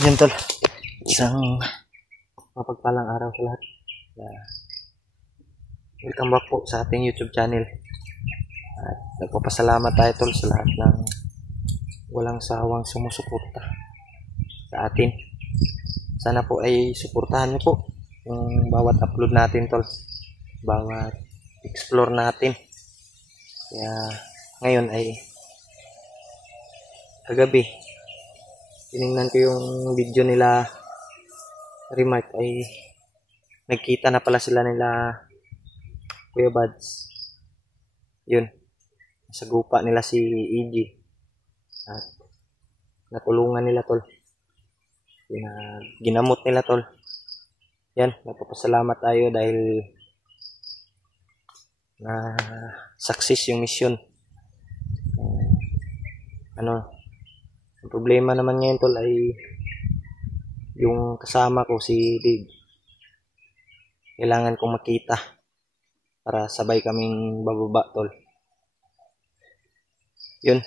Yan tol, isang mapagpalang araw sa lahat. Welcome back po sa ating YouTube channel. At nagpapasalamat tayo tol sa lahat ng walang sawang sumusuporta sa atin. Sana po ay suportahan niyo po yung bawat upload natin tol, bawat explore natin. Kaya ngayon ay kagabi tinignan ko yung video nila Remark, ay nagkita na pala sila nila Kuya Buds. Yun, sa gupa nila si EG at natulungan nila tol, ginamot nila tol. Yan, nagpapasalamat tayo dahil na success yung mission. Ang problema naman ngayon tol ay yung kasama ko si Dave. Kailangan kong makita para sabay kaming bababa tol. Yun.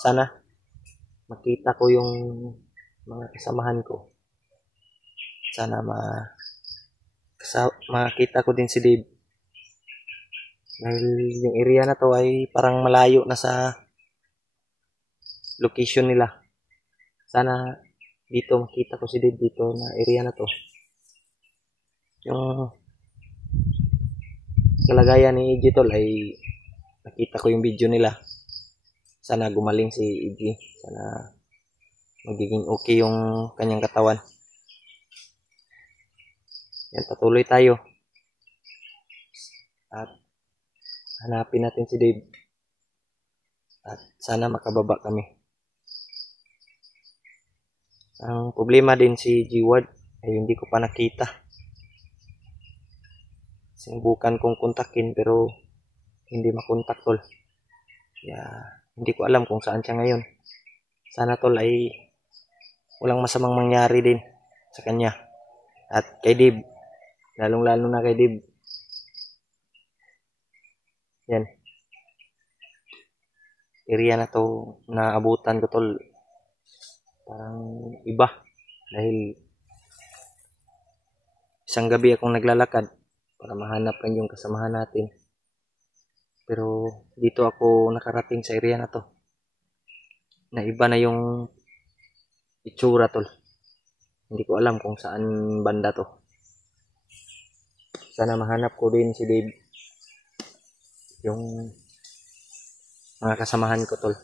Sana makita ko yung mga kasamahan ko. Sana makita ko din si Dave. Dahil yung area na to ay parang malayo na sa location nila. Sana dito makita ko si Dave dito na area na to. Yung kalagayan ni EG tol ay nakita ko yung video nila. Sana gumaling si EG. Sana magiging okay yung kanyang katawan. Yan, patuloy tayo. At hanapin natin si Dave. At sana makababa kami. Ang problema din si G-Ward ay hindi ko pa nakita. Sinubukan kong kontakin pero hindi makontak tol. Kaya hindi ko alam kung saan siya ngayon. Sana tol ay walang masamang mangyari din sa kanya. At kay Dave, lalong-lalo na kay Dave. Yan. Area na to na abutan ko tol, parang iba dahil isang gabi akong naglalakad para mahanap lang yung kasamahan natin, pero dito ako nakarating sa area na to na iba na yung itsura tol. Hindi ko alam kung saan banda to. Sana mahanap ko din si Dave, yung mga kasamahan ko tol.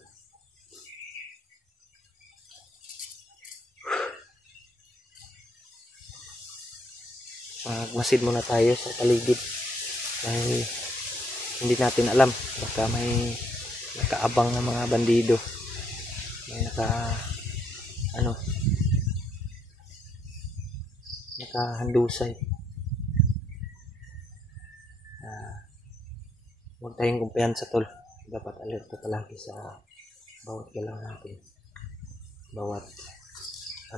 Magmasid muna tayo sa paligid dahil hindi natin alam, baka may nakaabang na mga bandido, may nakahandusay. Huwag tayong kumpiyansa tol, dapat alerto palagi sa bawat galaw natin, bawat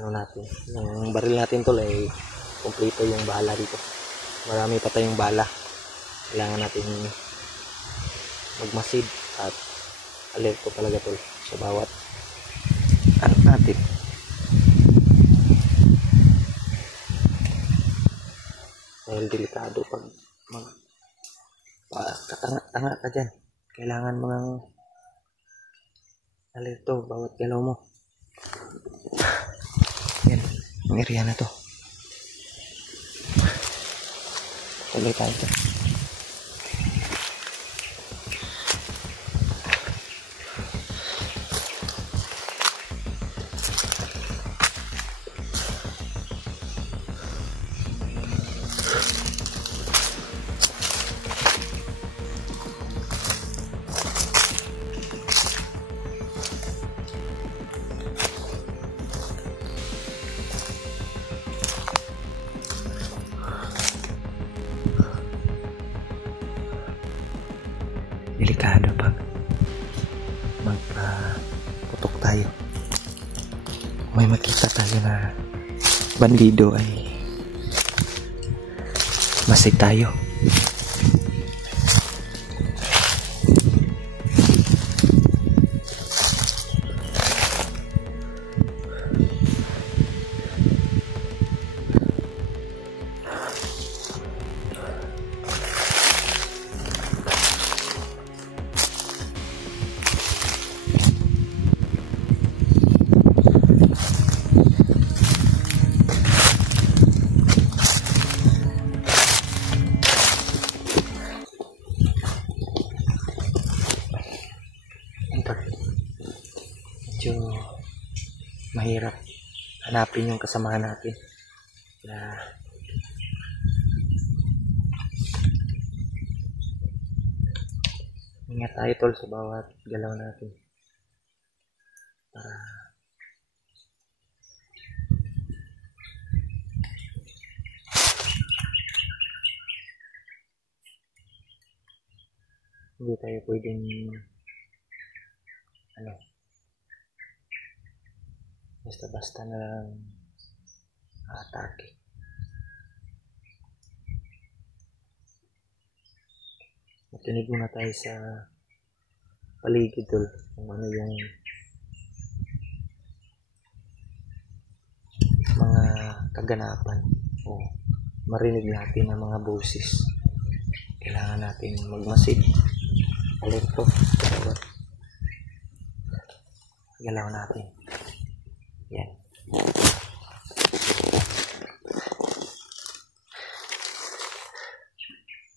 natin. Yung baril natin tol ay kompleto yung bala dito. Marami pa tayong bala. Kailangan natin magmasid at alerto talaga tol sa bawat natin. Dahil delikado pag katanga ka dyan. Kailangan mga alerto bawat galaw mo. Yan, ang area na to. Tuloy tayo ito. Delikado pag magputok tayo. May makita tayo na bandido ay masid tayo. medyo mahirap hanapin yung kasamahan natin. Kaya ingat tayo tol sa bawat galaw natin para hindi tayo pwedeng basta-basta na lang atake. Matinig muna tayo sa paligid tol kung ano yung mga kaganapan o marinig natin ang mga boses. Kailangan natin magmasid alerto sa bawat galaw natin. Yan.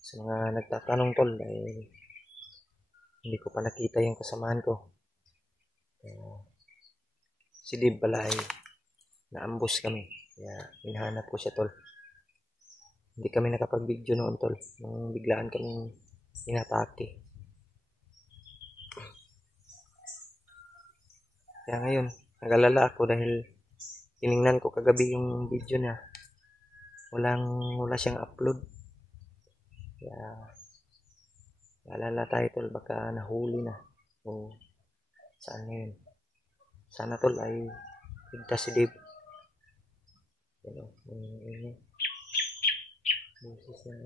Sa mga nagtatanong tol, hindi ko pa nakita yung kasamaan ko. Si Dib pala ay naambus kami. Kaya hinahanap ko siya tol. Hindi kami nakapag-video noon tol. Nung biglaan kaming inatake. Kaya ngayon, nag-alala ako dahil tiningnan ko kagabi yung video niya. Wala siyang upload. Kaya naalala tayo tol, baka nahuli na o saan na yun. Sana tol ay ligtas si Dave. Boses na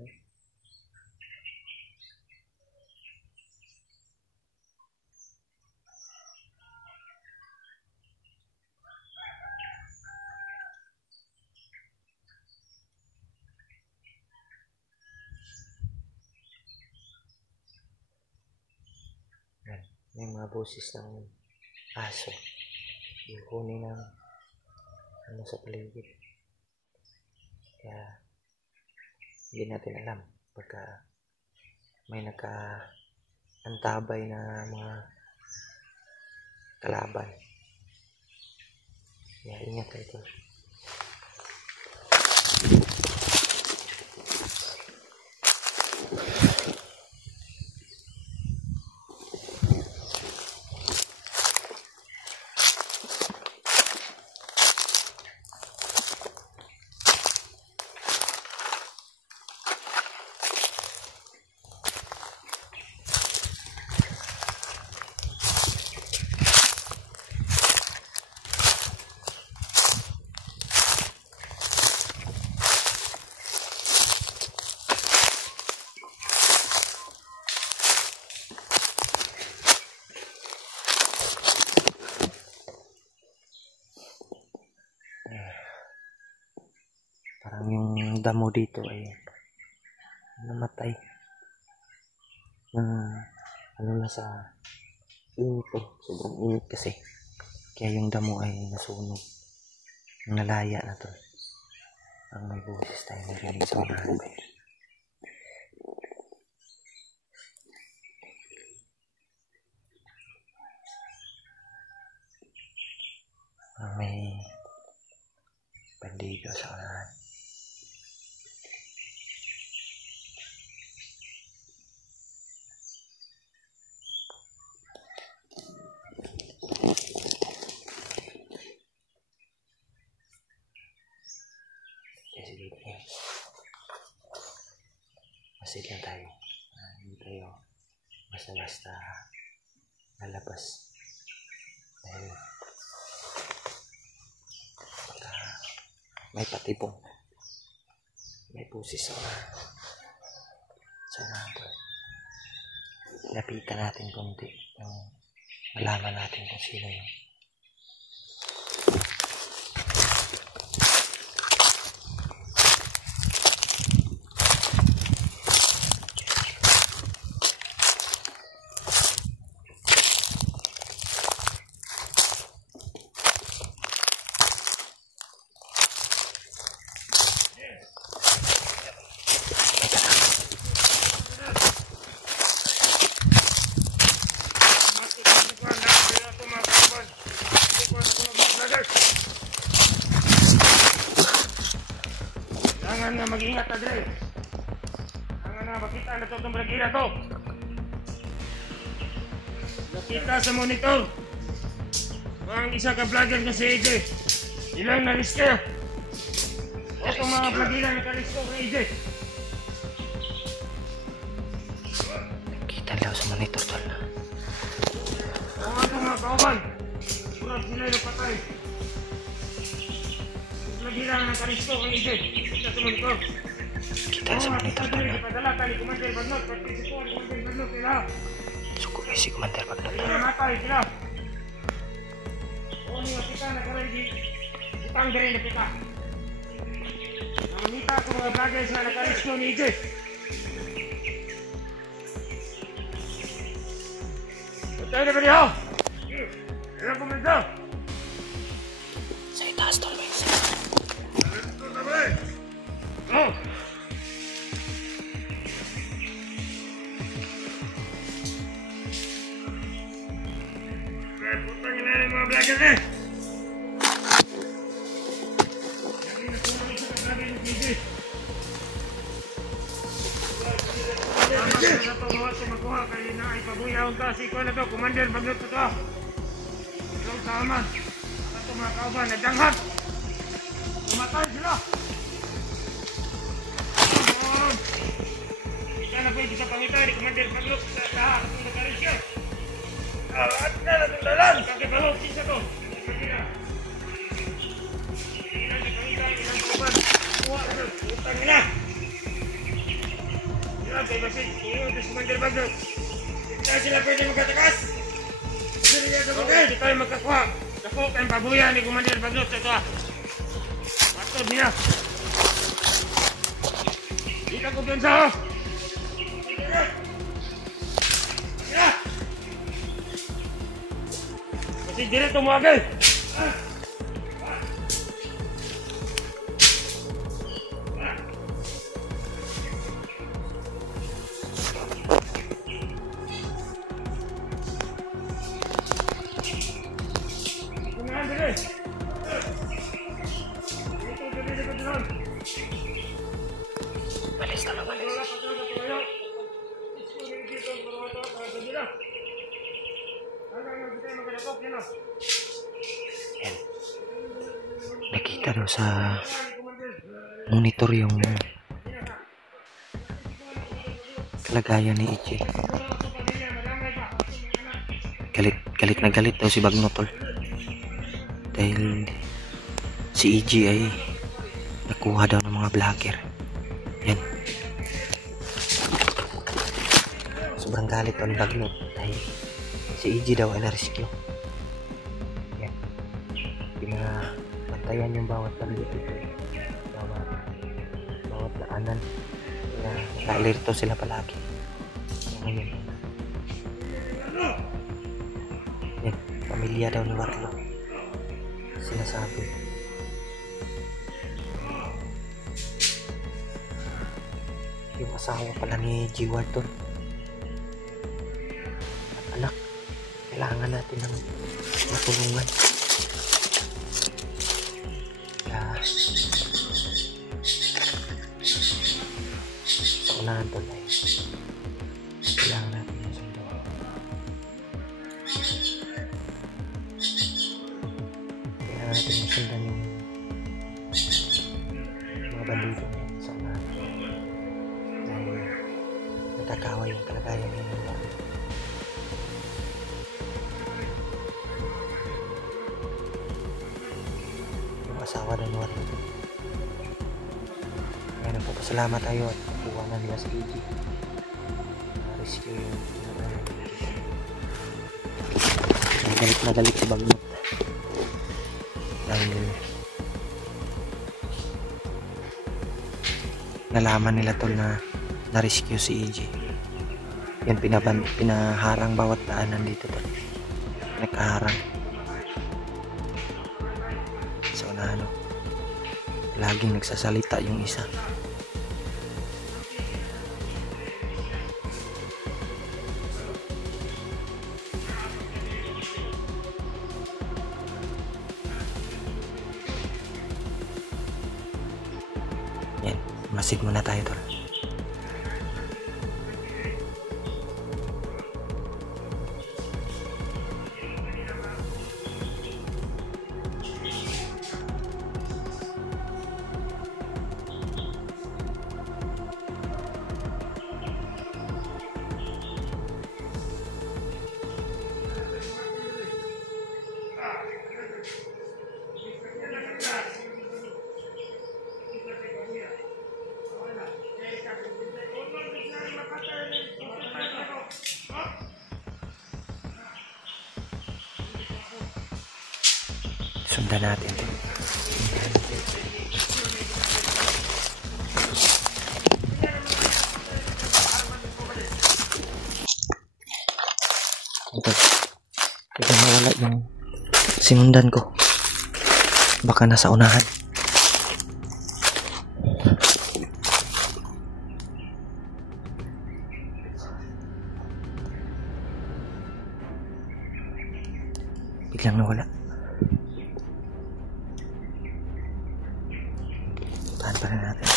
may mga boses ng aso yung kunin ng sa paligid. Kaya hindi natin alam pagka may naka-antabay na mga kalaban. Kaya ingat kayo tol. Parang yung damo dito ay namatay. Na sa init po. Sobrang init kasi. Kaya yung damo ay nasunog. Nalaya na to. Ang may boses tayo narinig sa unahan ko. May bandido sa unahan. Masid lang tayo. Hindi tayo basta-basta lalabas. Dahil baka may patibong. May pusis sa lapitan natin konti. Malaman natin kung sino yun. Mati, Kailangan nga mag-ingat na dre. Kailangan nga makita na ito itong bragina to. Nakita sa monitor. Ang isa ka vlogger na si AJ. Ilang na-riske. O itong mga bragina na ka-riske ng AJ. Kita lang sa monitor tol. Ang atong mga kauban. Kurang sila yung patay. Bragina na ka-riske ng AJ. Kita sa monitor. Kita sa monitor tol. Padala ka ni Commander Bagnot. Pati si Commander Bagnot sila. Sukupi si Commander Bagnot. Sila matay sila. O niyo kita na karoon di. Utang din na kita. Namita ko mga vloggers na naka-riske ni AJ. Patay na ba niyo? Ilang komento? Sa itaas tol. Ito na ba eh? Oh! Putang ina yung mga vlogger eh! Lagi na tulong isa ka vlogger yung DJ. Tama ka na ito mga ito magkuha kayo na ipabuyaw ka si ko na ito, Commander Bagnot na ito. Ikaw tama. Ito mga kauban, nagdanghat. Tumatay sila. Ika na po yung isa pangita ni Commander Bagnot sa lahat ng nagkarisya. At na itong dalan! Kakibalot, sisa to! Pagkina! Pagkina ni pangita, ilang kauban. Kuha na ito, utang nila! Sila, kay Basit, iyon ito si Commander Bagnot. Hindi sila pwede magkatakas! Hindi nila sa bagay, hindi tayo magkakuha. Dako kayong pabuya ni Commander Bagnot sa ito. Matod niya! Hindi ka kumpiyansa ho! Pagkina! Kasi direto mo agad! Tumahan dire! Dito dire ko doon! Malis tol, malis. Wala pa talaga tumayo! Isko na dito ang marwata para sa dila! Hanggang nagkita yung magkakok yun ah! Yan. Nakita daw sa monitor yung kalagayan ni AJ. Galit na galit daw si Bagnot tol. Dahil si AJ ay nakuha daw ng mga vlogger. Yan. Sobrang galit daw ni Bagnot dahil si AJ daw ay na-rescue. Yan. Pinabantayan yung bawat tabi dito. Bawat daanan. Naka-alerto sila palagi. So, ngayon. Yan. Pamilya daw ni Warlo. Sinasabi. Yung asawa pala ni G. Walton. At anak. Kailangan natin ng matulungan. Kaya sa unahan to ay kailangan natin ng sundo. Kailangan natin ng sundan yung mga bandito ngayon sa unahan. Dahil nagkakaway yung kalagayan ngayon ng mga asawa ng Warlo. Kaya nagpapasalamat tayo at nakuha na nila sa AJ. Na-rescue yung galit si Bagnot. Dahil nalaman nila tol na na-rescue si AJ. Yan pinaharang bawat daanan dito tol. Nakaharang. So na ano, laging nagsasalita yung isa. Yan. Masid muna tayo, tol. Sundan natin ito. Ito. Ito nawala yung sinundan ko. Baka nasa unahan. Biglang nawala. Tahan pa rin natin.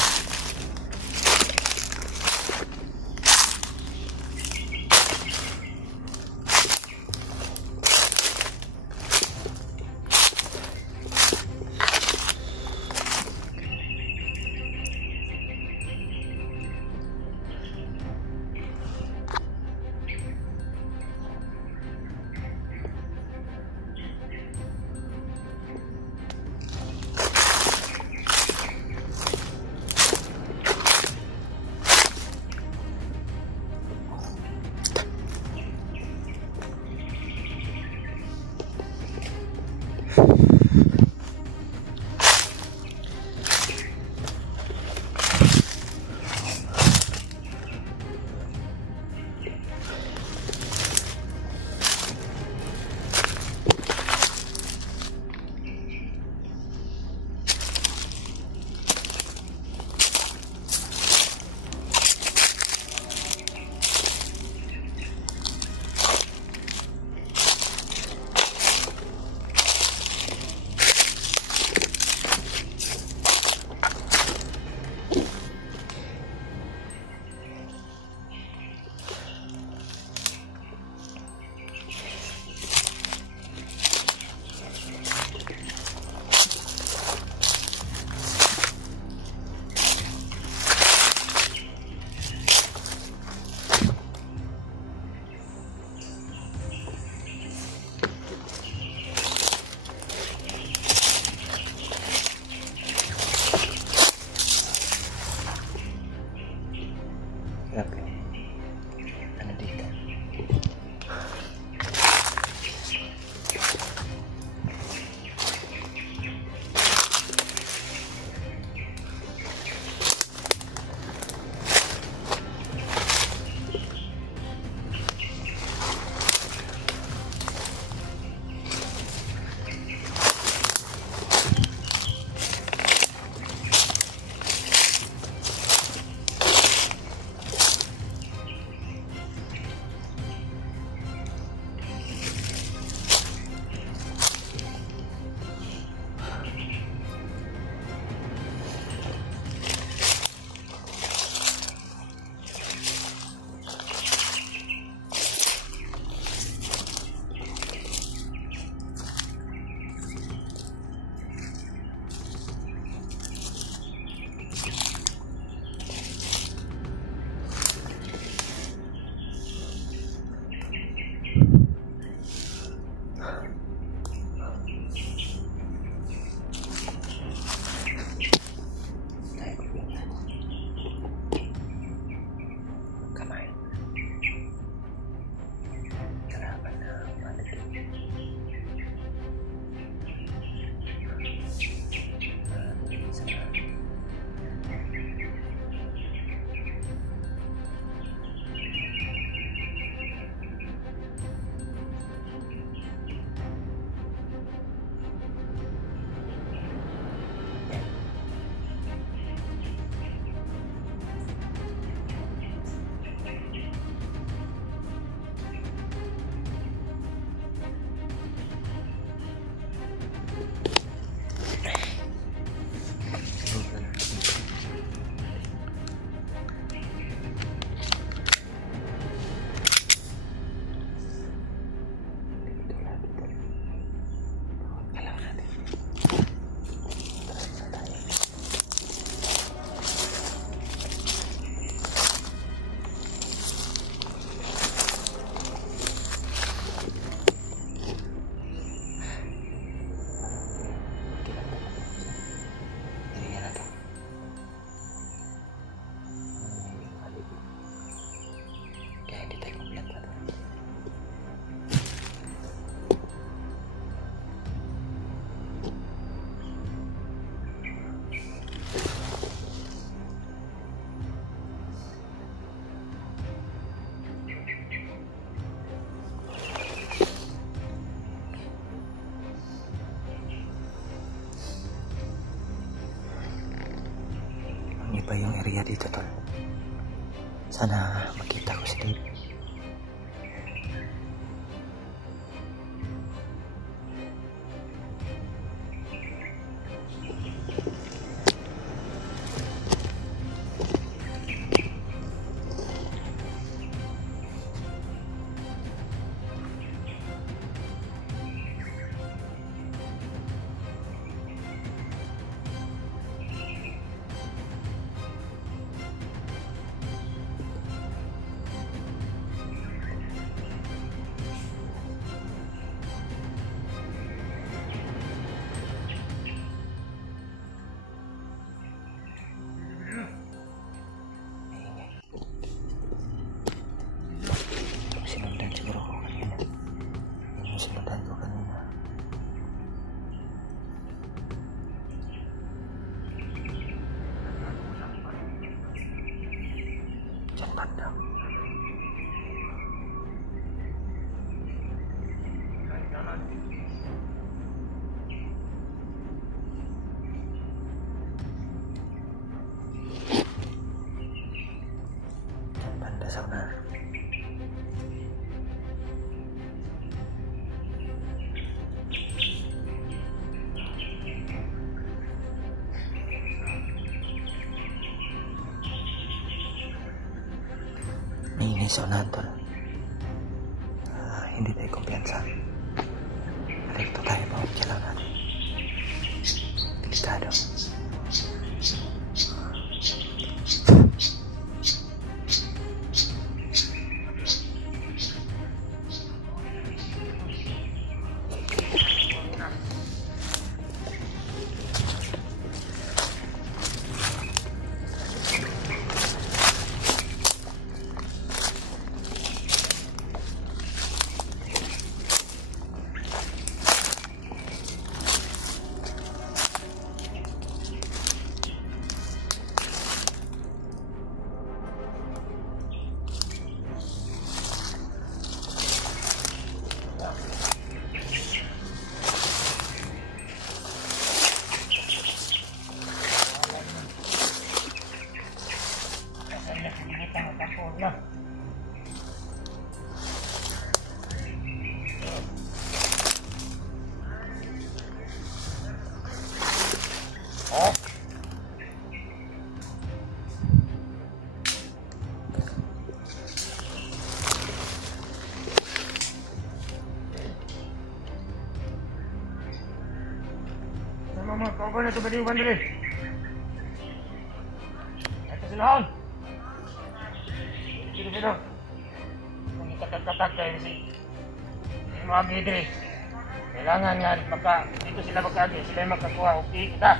ba yung area dito, tol? Sana makita ko si Dave. Sinundan siguro ko kanina. Yung sinundan ko kanina. Diyan banda. Diyan banda sa unahan. Maingay sa unahan, tol. Hindi tayo kumpiyansa. Rekto tayo bawat galaw natin. Delikado. Mama, kau boleh tu berdiri bandar. Atas lahan. Dito. Mangikatak-katak kayo si mga bidri. Kailangan nga dito sila magkagi, sila yung makakuha. Okay kita.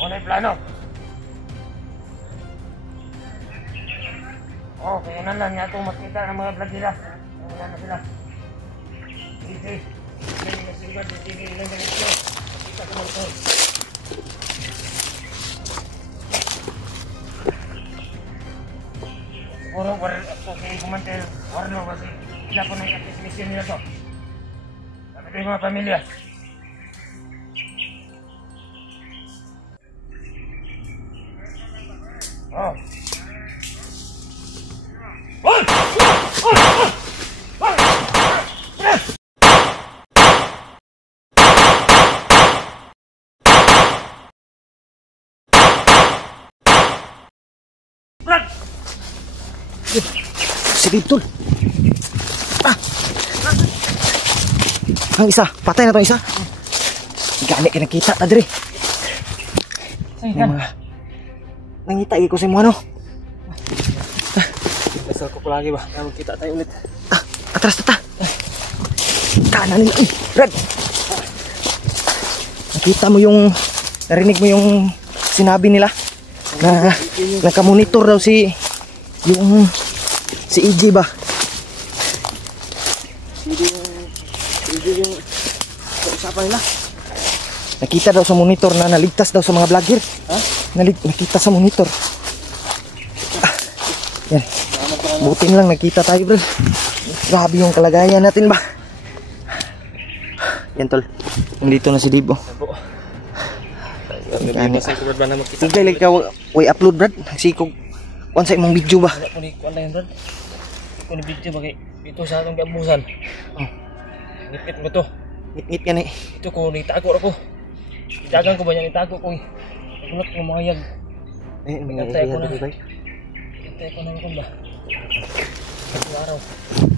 Una yung plano. Kaya na lang nga itong makita ng mga vlog nila. Wala na sila. Easy. Hindi na sila hindi ilang ganito. Kita ko mga tol. Siguro kay Kumantel Warno kasi sila po ng aktivisyon nila to. Sabi ko yung mga pamilya. Si Dave, tol. Ang isa, patay na to isa. Gani ka nakita na dire. Nangita ko sa mo ano. Dasal ko palagi ba? Kaya magkita tayo ulit. Atras na ta. Kanan nila. Brad. Nakita mo yung, narinig mo yung sinabi nila na naka-monitor daw si EJ ba? Hindi yung usapan nila. Nakita daw sa monitor na naligtas daw sa mga vlogger. Ha? Nakita sa monitor. Yan. Buti lang nakita tayo, bro. Grabe yung kalagayan natin ba? Yan, tol. Nandito na si Dave. Nabibasan ko Brad na makita. Sige like ka way upload Brad. Sikog kuan sa imong video ba? Wala ko ni kuan lang Brad. Ko ni video bagay ito sa atong giabusan. Oh. Nipit mo to. Ngit gani. Ito ko nitago ako. Itagan ko ba yan itago ko. Nagulat ko mayag. Nagantay ko na. Nagantay ko na kun ba. Ang araw.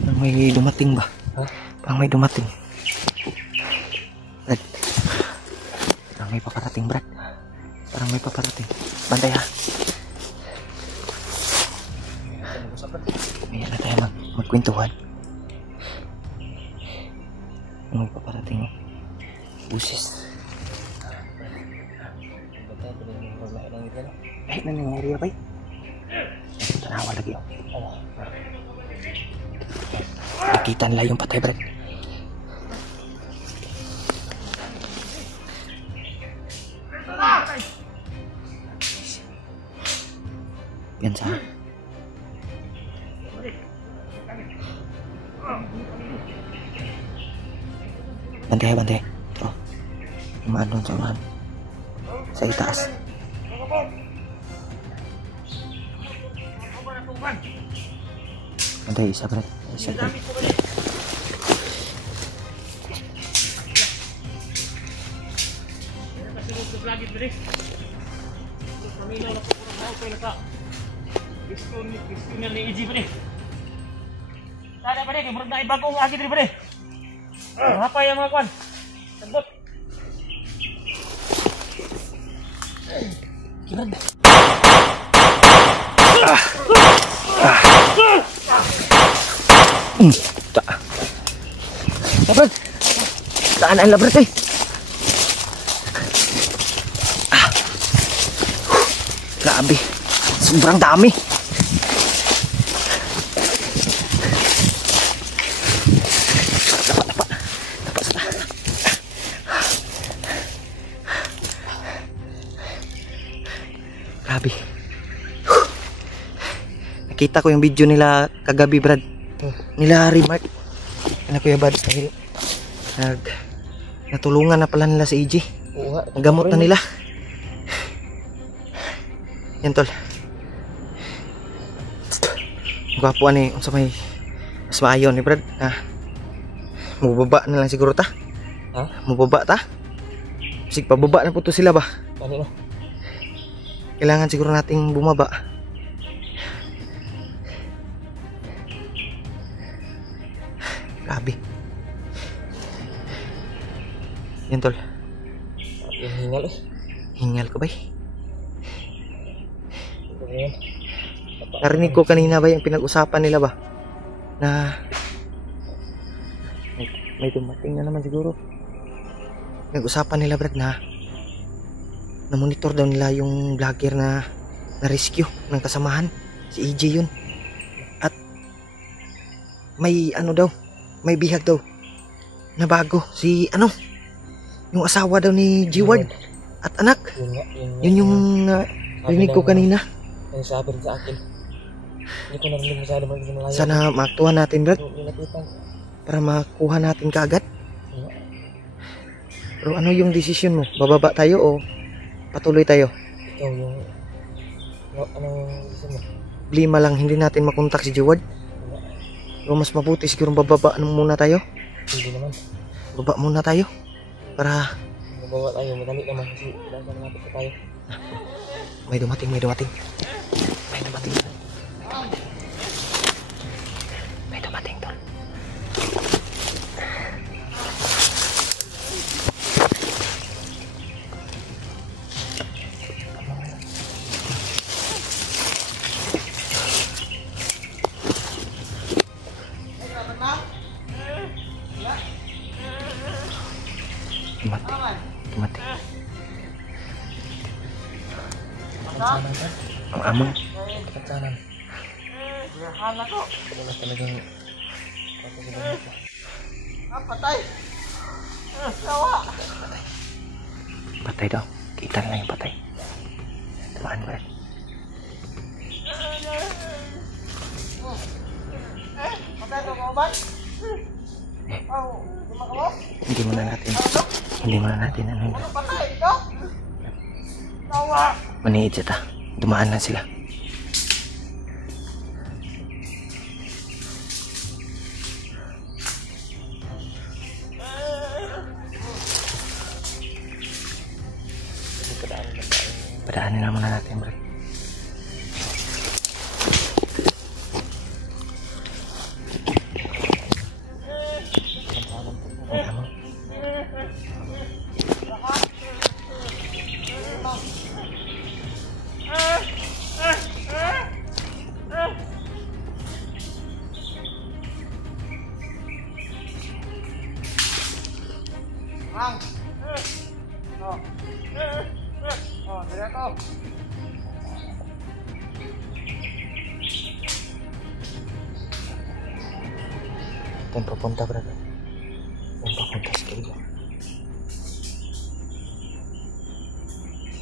Parang may dumating ba? Ha? Parang may dumating. Brad. Parang may paparating Brad. Parang may paparating. Bantay ha. May na tayo magkwentuhan. May paparating busis. Ay, nangyari ba? Tanawa lagi ako. Nakita nila yung patay, Brad. Yan sa bantay, bantay. Ito. Umaan doon sa unahan. Sa itaas. Bantay, isa Brad. Isa Brad. Lagi Brad. Paminaw na po kurang ako na sa. Gusto ni Eji Brad. Sada Brad, murag na ibagong agi diri Brad. Apa yang mga kwan? Sagot. Kiran. Labrat. Saan ang labrat eh? Grabe. Sobrang dami. Grabe. Nakita ko yung video nila kagabi Brad. Nila Remark. Ano Kuya Bad dahil natulungan na pala nila si EJ. Nagamot na nila. Yan tol. Gwapo ani unsa may mas maayo ni Brad. Mubaba na lang siguro ta. Ha? Mubaba ta. Sig pababa na po to sila ba? Ano? Kailangan siguro nating bumaba. Grabe. Yan tol. Hingal eh. Hingal ko ba Narinig ko kanina ba yung pinag-usapan nila ba? Na may dumating na naman siguro. Nag-usapan nila Brad na monitor daw nila yung vlogger na rescue ng kasamahan. Si EJ yun. At may ano daw, may bihag daw na bago. Si ano, yung asawa daw ni G-Ward at anak. Yun yung rinig ko kanina. Yung sabi rin sa akin. Hindi ko narinig masyado malaya. Sana makuha natin Brad. Para makuha natin kaagad. Pero ano yung desisyon mo? Bababa tayo o patuloy tayo? Ikaw yung anong desisyon mo? Lima lang hindi natin makontak si G-Ward. Pero mas mabuti siguro bababa muna tayo. Hindi naman. Baba muna tayo. Para bababa tayo. Madali naman kasi dahil malapit pa tayo. May dumating, may dumating. May dumating. May dumating tol. Dumating. Ang amon. Kacanan. Hala ko. Wala talagang patay. Sawa. Patay daw. Kita na yung patay. Tumaan ba? Patay ko ba? Hindi muna natin ano. Patay ito. Maniid siya ta. Dumaan na sila. Padaanin na muna natin, bro. Yan papunta, brother. Yan papunta sa kilo.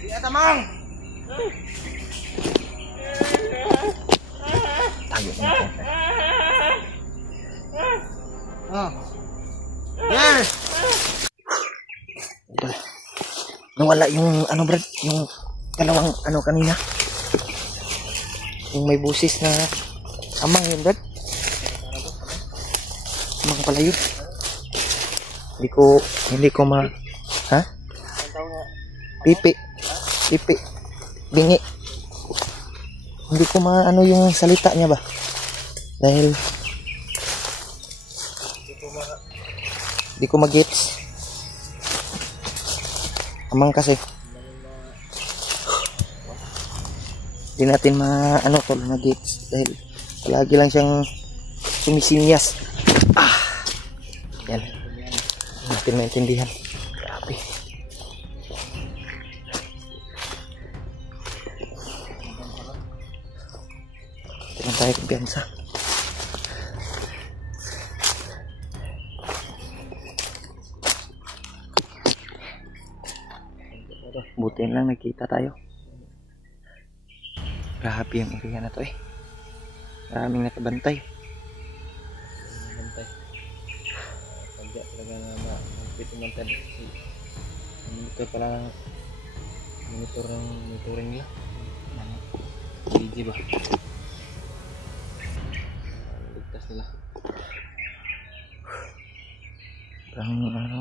Iya tamang. Tayo na po. Yes. Nawala yung ano, brad, yung dalawang ano kanina. Yung may busis na amang yun, brad. Amang pala yun. Hindi ko ma... Ha? Pipi. Bingi. Hindi ko maano yung salita niya ba? Dahil hindi ko mag-gets. Amang kasi. Hindi natin maano tol mag-gets dahil palagi lang siyang sumisinyas. Yan. Hindi natin maintindihan. Grabe. Tingnan tayo kumpiyansa. Buti lang nakita tayo. Grabe yung area na to eh. Maraming nakabantay. Pagka talaga na magpitimantan si monitor pala monitoring nila. DJ ba? Ligtas nila. Parang ano?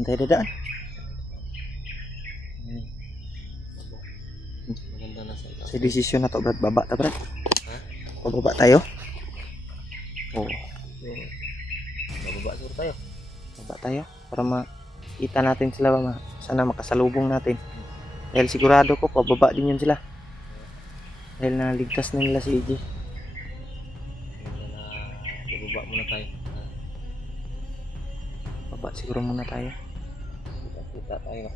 Hintay dadaan. Sa desisyon na to, brad. Baba ta, brad. Pababa tayo. Oo. Bababa siguro tayo. Baba tayo para makita natin sila ba. Sana makasalubong natin. Dahil sigurado ko pababa din yun sila. Dahil naligtas na nila si EJ. Baba muna tayo. Baba siguro muna tayo. Kita tayo.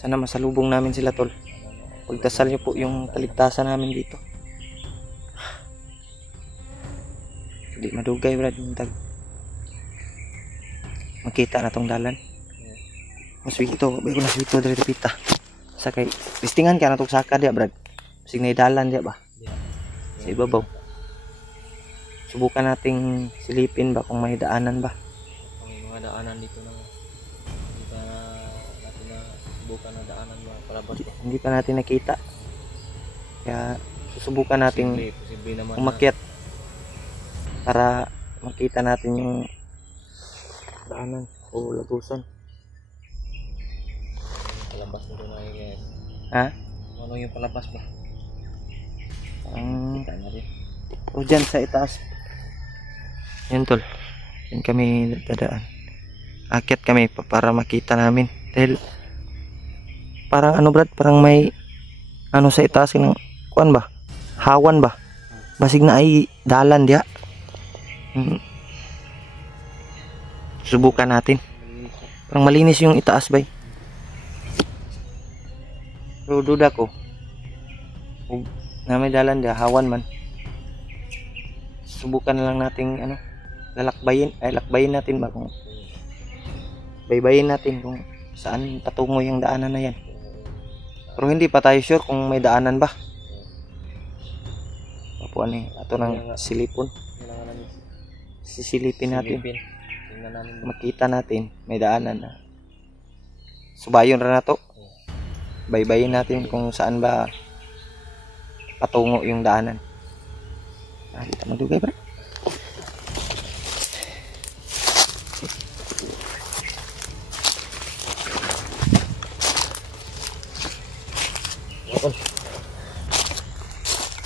Sana masalubong namin sila, tol. Pagdasal niyo po yung kaligtasan namin dito. Hindi madugay, brad. Makita na tong dalan. Maswito. Bago na swito dito pita. Sakay. Listingan ka na tong saka dia, brad. Sige na dalan dia ba? Sa ibabaw. Subukan nating silipin ba kung may daanan ba. May mga daanan dito na hindi pa natin na subukan na daanan ba palabas ba. Hindi pa natin nakita. Kaya susubukan nating umakyat para makita natin yung daanan o lagusan. Palabas nito na guys. Ha? Ano yung palabas ba? O dyan sa itaas. Yan tol. Yan kami dadaan. Akyat kami para makita namin. Dahil parang ano, brad, parang may ano sa itaas ng kuan ba? Hawan ba? Basig na ay dalan dia. Subukan natin. Parang malinis yung itaas bay. Pero duda ko na may dalan dia, hawan man. Subukan na lang nating ano, lakbayin natin ba kung baybayin natin kung saan patungo yung daanan na yan. Pero hindi pa tayo sure kung may daanan ba. kuan eh. Ato nang silipon. Kailangan namin Sisilipin natin. silipin. Tingnan namin. Makita natin may daanan na. Subayon ra na to. Baybayin natin kung saan ba patungo yung daanan. Kita madugay ba?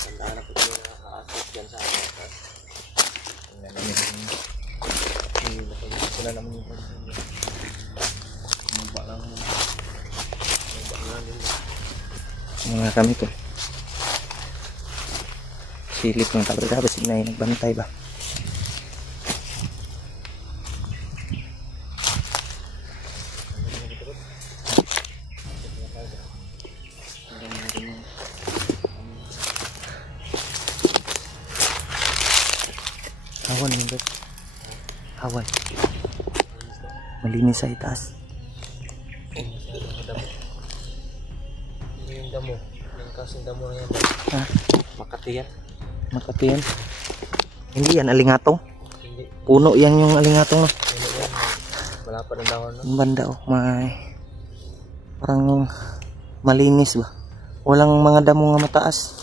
Tandaan ako yung nakaka-assist dyan sa akin. Tingnan namin. Wala naman yung pagkakas. Mabak lang. Mabak lang din. Mga kami to. Silip ng tabi-tabi. Signay nagbantay ba? Hawan mo ba? Hawan. Malinis sa itaas. Yung damo. Yung kasing damo na yan. Ha? Makati yan. Makati yan. Hindi yan alingatong. Hindi. Puno yan yung alingatong. No? Ano yan? Malapad ang dahon. No? Ang banda oh. May parang malinis ba? Walang mga damo nga mataas.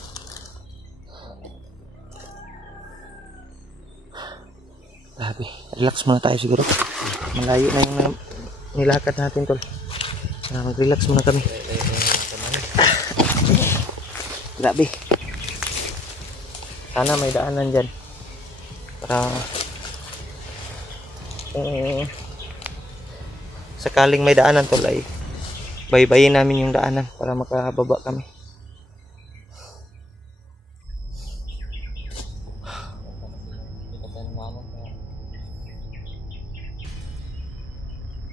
Grabe. Relax muna tayo siguro. Malayo na yung nilakad natin tol. Mag-relax muna kami. Grabe. Sana may daanan dyan. Para sakaling may daanan tol ay baybayin namin yung daanan para makababa kami.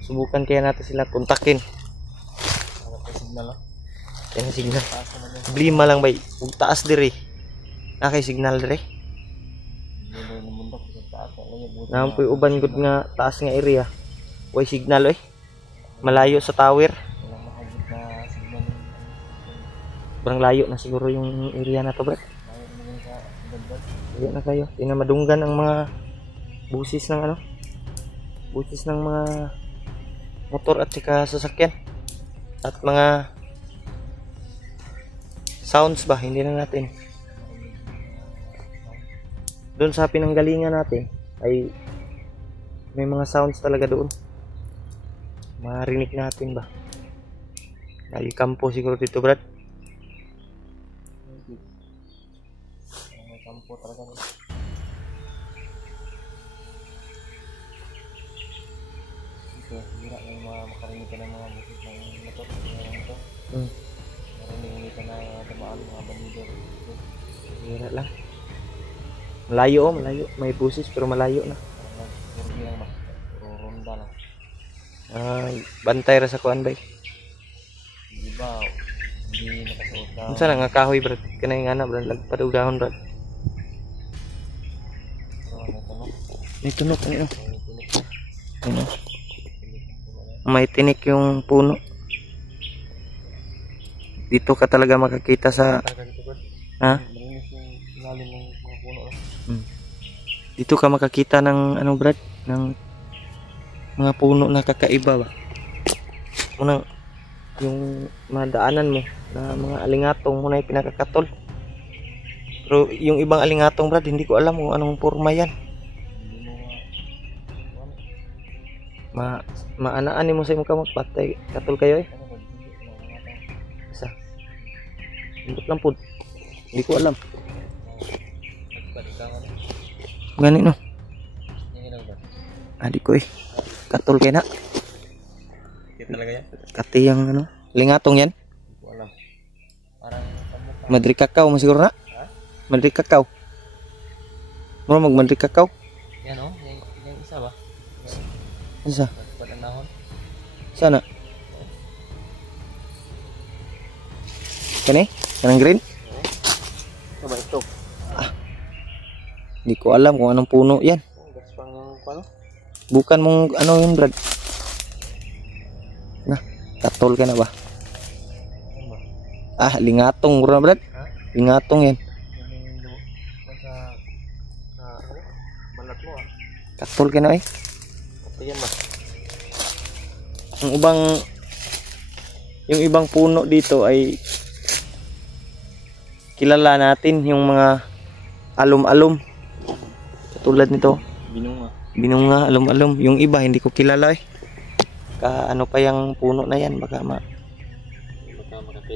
Subukan kaya natin sila kontakin. Kaya signal. Blima lang bay. Ug taas diri. Nakay signal diri. Nampoy uban gud nga taas nga area. Way signal oy. Malayo sa tower. Barang layo na siguro yung area na to, bro. Layo na kayo. Di na madunggan ang mga busis ng ano? Busis ng mga motor at saka sasakyan at mga sounds ba, hindi na natin doon sa pinanggalingan natin ay may mga sounds talaga doon marinig natin ba ay kampo siguro dito brad may kampo talaga hira yung mga makarinig ka ng mga busis ng motor marinig hindi ka na tamaan mga bandido hira lang malayo malayo may busis pero malayo na puro lang ba puro ronda lang bantay ra sa kuan bay di ba hindi nakasuot ka unsa na nga kahoy brad kanay nga na brad lagpadugahon brad may tunok ano may tinik yung puno. Dito ka talaga makakita sa ha? Dito ka makakita ng ano brad ng mga puno na kakaiba ba. Unang yung madaanan mo na mga alingatong muna yung pinakakatol. Pero yung ibang alingatong brad hindi ko alam kung anong porma yan. Maanaan mo sa imong kamot patay katol kayo eh. Isa. Hindi lang po. Hindi ko alam. Gani no. Adi ko eh. Katol kay na. Kita talaga yan. Kati yang ano, lingatong yan. Hindi ko alam. Parang Madri kakao mo siguro na? Ha? Madri kakao. Mo mag madri kakao? Yan oh, yung isa ba? Isa. Padanahon. Sana. Kani? Kanang green? Ito ba ito? Hindi ko alam kung anong puno yan. Gaspang yung ano? Bukan mong ano yun brad. Nah, katol ka na ba? Ano ba? Lingatong bro brad. Ha? Lingatong yan. Katol ka na eh. Ayan ba? Yung ibang puno dito ay kilala natin, yung mga alum-alum. Katulad nito, binunga, alum-alum. Yung iba hindi ko kilala eh. Ano pa yung puno na yan, baka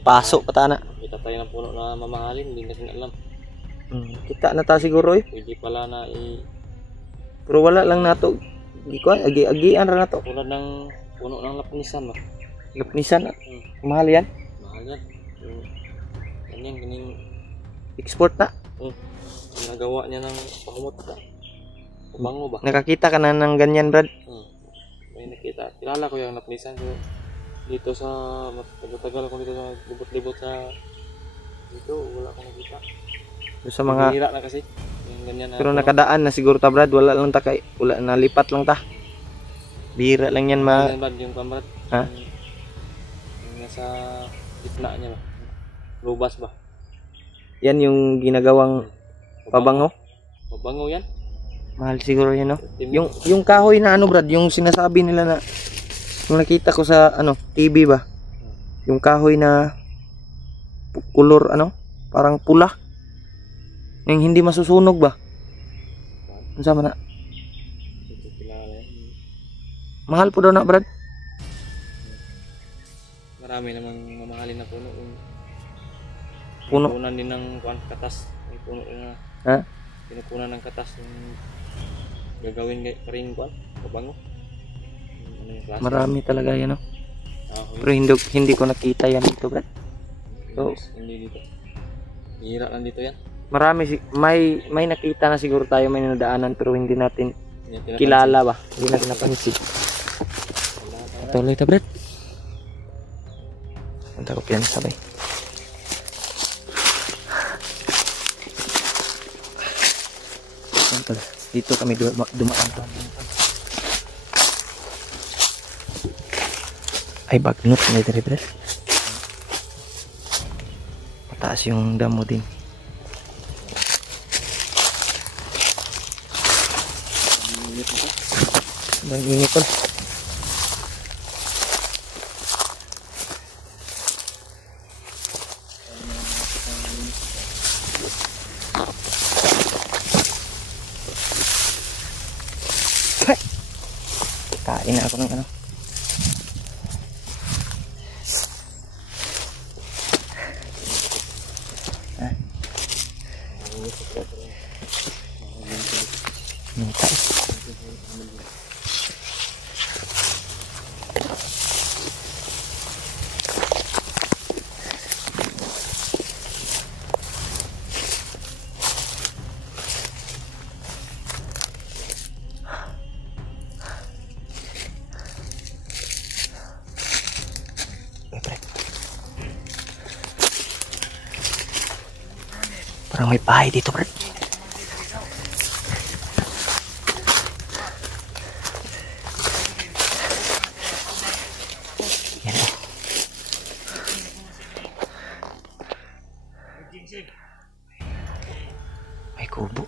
paso patana. Kita tayo ng puno na mamahalin, hindi natin alam. Kita na ta siguro eh. Pwede pala na Pero wala lang nato. Hindi ko agi-agian ra nato. tulad ng puno ng lapnisan ba? Lapnisan. Mahal yan. Mahal yan. Ganyan. Export na. Ginagawa niya ng pahumot ba? Bango ba? Nakakita ka na ng ganyan, Brad? May nakita. Kilala ko yung lapnisan ko. Dito sa tagal ko dito sa libot-libot sa dito wala akong nakita. Sa mga hira na kasi yung ganyan na. Pero nakadaan na siguro ta, Brad. Wala lang ta kay wala nalipat lang ta. Bira lang yan yung pamrat. Ha? Yung nasa gitna niya ba? Lubas ba? Yan yung ginagawang pabango. Pabango yan? Mahal siguro yan, no? Yung kahoy na ano, Brad, yung sinasabi nila na yung nakita ko sa TV ba? Yung kahoy na kulor parang pula. Yung hindi masusunog ba? Ano sama na? Mahal po daw na, Brad. Marami namang mamahalin na puno. Puno. Pinupunan din ng katas. May puno na. Ha? Pinupunan ng katas yung gagawin pa rin pabango. Marami talaga yan, no? Kahoy. Pero hindi ko nakita yan dito, Brad. So, Hindi dito. Hira lang dito yan. marami may nakita na siguro tayo, may nadaanan pero hindi natin Yan, tinapansin. kilala ba? Hindi natin napansin. Tuloy ta, Brad. Punta ko piyan sabay. Dito kami dumaan to. Ay, bagnot na dito, Brad. Mataas yung damo din. Ang init ko. Kain na ako ng ano. Minta. Parang may bahay dito, Brad. Yan o. May kubo.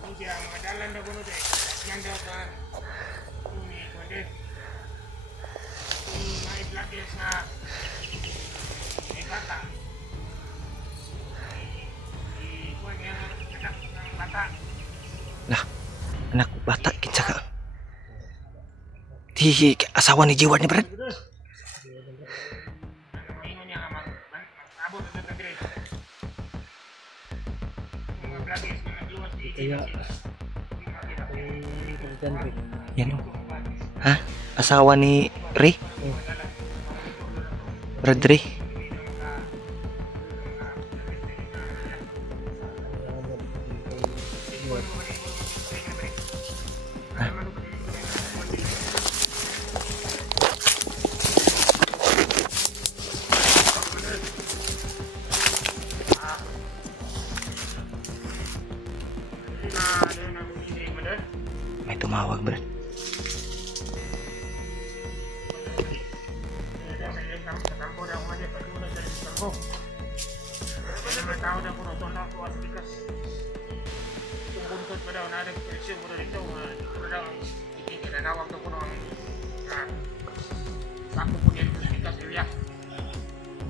Lah, anak bata kinsa ka? Di asawa ni Jiwar ni, Brad. Yan o. Ha? Asawa ni Ray? Brad Ray? May tumawag, Brad. nanawag na po ng sakto po dito sa Likas area.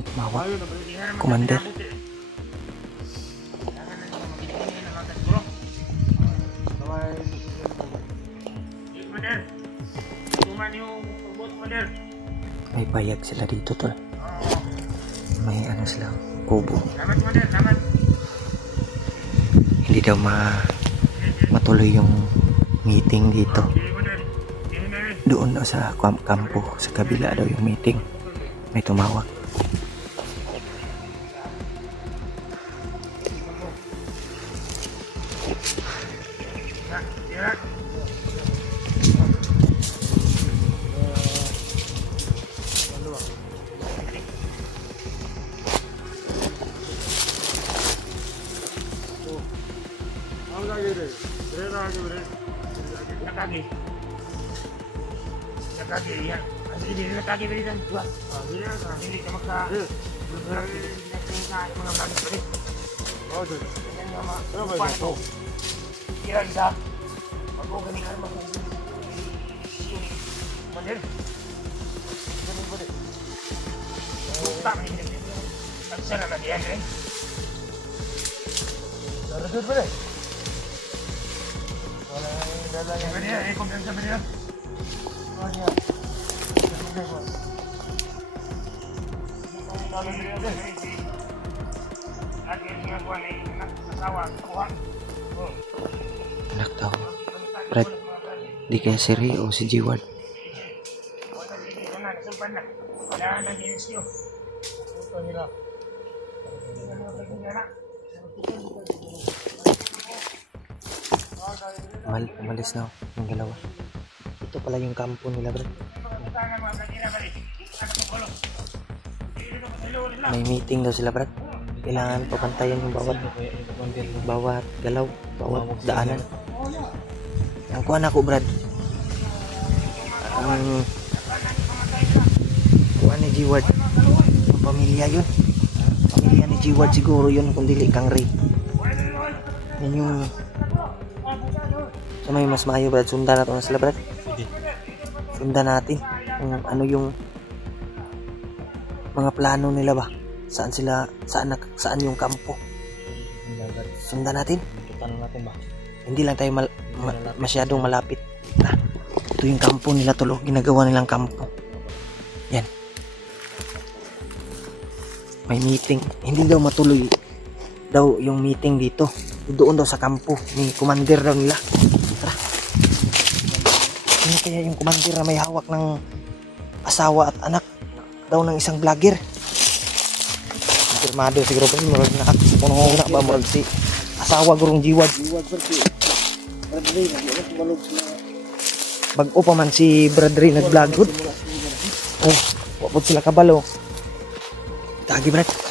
Tumawag. Hindi na naman Commander. kami nabuti. Kailangan na naman magiging na lang siguro. Yes, Commander. Tuman yung pagbot, Commander. May bayag sila dito tol. May ano sila, kubo. Salamat, Commander. Salamat. Hindi daw matuloy yung meeting dito. Sige, Commander. Sige, Mary. Doon daw sa kampo, sa kabila daw yung meeting. May tumawag. Sirat. Nakagi. Nakagi ya. Asli diri nakagi beri dan dua. Diri ka maka. Mga vlogger beri. Oh, tuh. Nama. Kira bisa. Ako gani kan mo. Mandir. Gani boleh. Tak ni. Tak sana na dia kan. Darah boleh. Ini komplain sama dia. Oh ya. Anak daw. Brad, di kaya si Ray o si Jiward. Umalis na yung dalawa. Ito pala yung kampo nila, Brad. May meeting daw sila, Brad. Kailangan papantayan yung bawat galaw, bawat daanan. Ang kuha na ko, Brad. Ang kuha ni Jiward. Ang pamilya yun. Pamilya ni Jiward siguro yun kung dili kang Ray. Yan yung sa may mas maayo, Brad. Sundan natin na sila, Brad. Sundan natin kung ano yung mga plano nila ba. Saan sila, saan yung kampo. Sundan natin. Hindi lang tayo masyadong malapit. Ito yung kampo nila, tulo. Ginagawa nilang kampo. Yan. May meeting. Hindi daw matuloy daw yung meeting dito. Doon daw sa kampo. May commander daw nila. Tara. Ano kaya yung commander na may hawak ng asawa at anak daw ng isang vlogger? Konfirmado siguro pa murag na puno na ba murag si asawa gurong Jiward. Bag-o pa man si Brad Ray nag-vlog. Oh, wapod sila kabalo. Tagi, Brad.